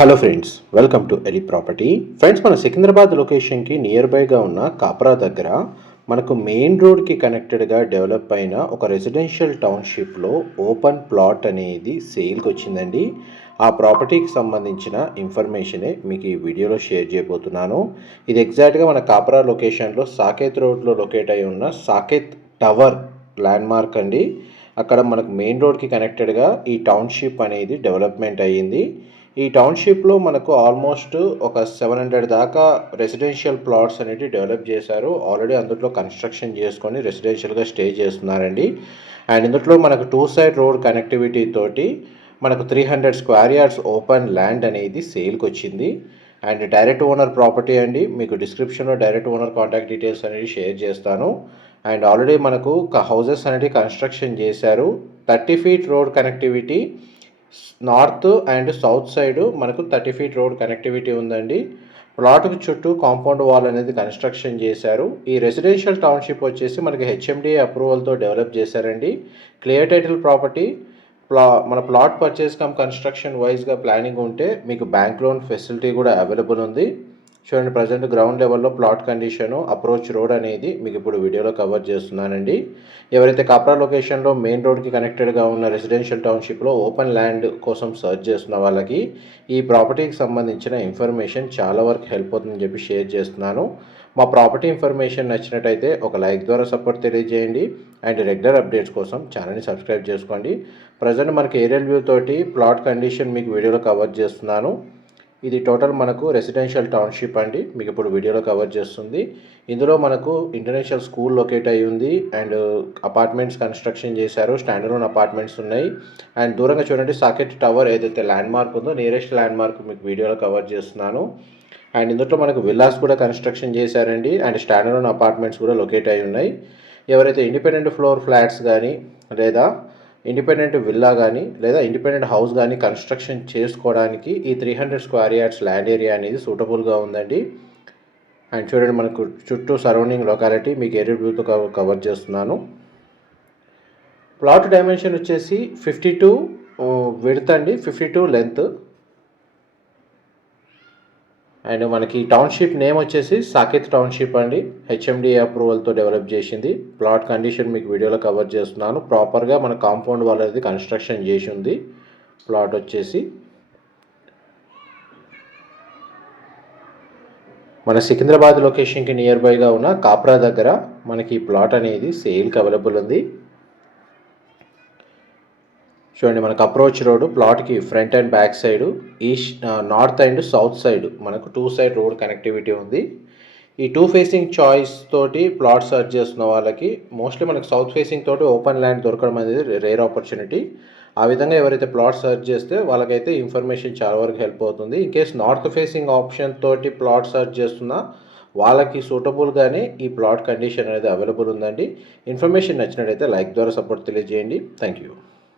Hello friends, welcome to Eli property. Friends, మన సికింద్రాబాద్ లొకేషన్కి near బైగా ఉన్న కాప్రా దగ్గర మనకు మెయిన్ రోడ్కి కనెక్టెడ్గా డెవలప్ అయిన ఒక రెసిడెన్షియల్ టౌన్షిప్లో ఓపెన్ ప్లాట్ అనేది సేల్కి వచ్చిందండి. ఆ ప్రాపర్టీకి సంబంధించిన ఇన్ఫర్మేషనే మీకు ఈ వీడియోలో షేర్ చేయబోతున్నాను. ఇది ఎగ్జాక్ట్గా మన కాప్రా లొకేషన్లో సాకేత్ రోడ్లో లొకేట్ అయి ఉన్న సాకేత్ టవర్ ల్యాండ్మార్క్ అండి. అక్కడ మనకు మెయిన్ రోడ్కి కనెక్టెడ్గా ఈ టౌన్షిప్ అనేది డెవలప్మెంట్ అయ్యింది. ఈ టౌన్షిప్లో మనకు ఆల్మోస్ట్ ఒక 700 దాకా రెసిడెన్షియల్ ప్లాట్స్ అనేవి డెవలప్ చేశారు. ఆల్రెడీ అందులో కన్స్ట్రక్షన్ చేసుకొని రెసిడెన్షియల్గా స్టే చేస్తున్నారండి. అండ్ ఇందులో మనకు 2 సైడ్ రోడ్ కనెక్టివిటీ తోటి మనకు 300 స్క్వేర్ యార్డ్స్ ఓపెన్ ల్యాండ్ అనేది సేల్కి వచ్చింది. అండ్ డైరెక్ట్ ఓనర్ ప్రాపర్టీ అండి. మీకు డిస్క్రిప్షన్లో డైరెక్ట్ ఓనర్ కాంటాక్ట్ డీటెయిల్స్ అనేవి షేర్ చేస్తాను. అండ్ ఆల్రెడీ మనకు హౌజెస్ అనేవి కన్స్ట్రక్షన్ చేశారు. 30 feet road connectivity north and south side మనకు 30 ఫీట్ రోడ్ కనెక్టివిటీ ఉందండి. ప్లాట్కి చుట్టూ కాంపౌండ్ వాల్ అనేది కన్స్ట్రక్షన్ చేశారు. ఈ రెసిడెన్షియల్ టౌన్షిప్ వచ్చేసి మనకి హెచ్ఎండిఏ అప్రూవల్తో డెవలప్ చేశారండి. Clear title property. మన ప్లాట్ పర్చేస్ కమ్ కన్స్ట్రక్షన్ వైజ్గా ప్లానింగ్ ఉంటే మీకు బ్యాంక్ లోన్ ఫెసిలిటీ కూడా అవైలబుల్ ఉంది. చూడండి, ప్రజెంట్ గ్రౌండ్ లెవెల్లో ప్లాట్ కండిషను, అప్రోచ్ రోడ్ అనేది మీకు ఇప్పుడు వీడియోలో కవర్ చేస్తున్నానండి. ఎవరైతే కాప్రా లొకేషన్లో మెయిన్ రోడ్కి కనెక్టెడ్గా ఉన్న రెసిడెన్షియల్ టౌన్షిప్లో ఓపెన్ ల్యాండ్ కోసం సర్చ్ చేస్తున్న వాళ్ళకి ఈ ప్రాపర్టీకి సంబంధించిన ఇన్ఫర్మేషన్ చాలా వరకు హెల్ప్ అవుతుందని చెప్పి షేర్ చేస్తున్నాను. మా ప్రాపర్టీ ఇన్ఫర్మేషన్ నచ్చినట్టయితే ఒక లైక్ ద్వారా సపోర్ట్ తెలియజేయండి. అండ్ రెగ్యులర్ అప్డేట్స్ కోసం ఛానల్ని సబ్స్క్రైబ్ చేసుకోండి. ప్రజెంట్ మనకి ఏరియల్ వ్యూ తోటి ప్లాట్ కండిషన్ మీకు వీడియోలో కవర్ చేస్తున్నాను. ఇది టోటల్ మనకు రెసిడెన్షియల్ టౌన్షిప్ అండి, మీకు ఇప్పుడు వీడియోలో కవర్ చేస్తుంది. ఇందులో మనకు ఇంటర్నేషనల్ స్కూల్ లొకేట్ అయి ఉంది. అండ్ అపార్ట్మెంట్స్ కన్స్ట్రక్షన్ చేశారు. స్టాండర్డ్ అపార్ట్మెంట్స్ ఉన్నాయి. అండ్ దూరంగా చూడండి, సాకెట్ టవర్ ఏదైతే ల్యాండ్ మార్క్ ఉందో నియరెస్ట్ ల్యాండ్ మార్క్ మీకు వీడియోలో కవర్ చేస్తున్నాను. అండ్ ఇందులో మనకు విల్లాస్ కూడా కన్స్ట్రక్షన్ చేశారండి. అండ్ స్టాండర్డ్ అపార్ట్మెంట్స్ కూడా లొకేట్ అయి ఉన్నాయి. ఎవరైతే ఇండిపెండెంట్ ఫ్లోర్ ఫ్లాట్స్ కానీ లేదా ఇండిపెండెంట్ విల్లా కానీ లేదా ఇండిపెండెంట్ హౌస్ కానీ కన్స్ట్రక్షన్ చేసుకోవడానికి ఈ 300 స్క్వేర్ యార్డ్స్ ల్యాండ్ ఏరియా అనేది సూటబుల్గా ఉందండి. అండ్ చూడండి, మనకు చుట్టూ సరౌండింగ్ లొకాలిటీ మీకు ఏరియల్ వ్యూతో కవర్ చేస్తున్నాను. ప్లాట్ డైమెన్షన్ వచ్చేసి 52 విడ్త్ అండి, 52 లెంత్. అండ్ మనకి టౌన్షిప్ నేమ్ వచ్చేసి సాకేత్ టౌన్షిప్ అండి. హెచ్ఎండిఏ అప్రూవల్తో డెవలప్ చేసింది. ప్లాట్ కండిషన్ మీకు వీడియోలో కవర్ చేస్తున్నాను. ప్రాపర్గా మన కాంపౌండ్ వాల్ అనేది కన్స్ట్రక్షన్ చేసి ఉంది. ప్లాట్ వచ్చేసి మన సికింద్రాబాద్ లొకేషన్కి నియర్ బైగా ఉన్న కాప్రా దగ్గర మనకి ఈ ప్లాట్ అనేది సేల్కి అవైలబుల్ ఉంది. చూడండి, మనకు అప్రోచ్ రోడ్ ప్లాట్కి front and back side east north and south side మనకు 2 సైడ్ రోడ్ కనెక్టివిటీ ఉంది. ఈ 2 ఫేసింగ్ చాయిస్ తోటి ప్లాట్ సర్చ్ చేస్తున్న వాళ్ళకి మోస్ట్లీ మనకు సౌత్ ఫేసింగ్ తోటి ఓపెన్ ల్యాండ్ దొరకడం అనేది రేర్ ఆపర్చునిటీ. ఆ విధంగా ఎవరైతే ప్లాట్ సర్చ్ చేస్తే వాళ్ళకైతే ఇన్ఫర్మేషన్ చాలా వరకు హెల్ప్ అవుతుంది. In case north facing option తోటి ప్లాట్ సర్చ్ చేస్తున్నా వాళ్ళకి సూటబుల్గానే ఈ ప్లాట్ కండిషన్ అనేది అవైలబుల్ ఉందండి. ఇన్ఫర్మేషన్ నచ్చినట్టయితే లైక్ ద్వారా సపోర్ట్ తెలియజేయండి. Thank you.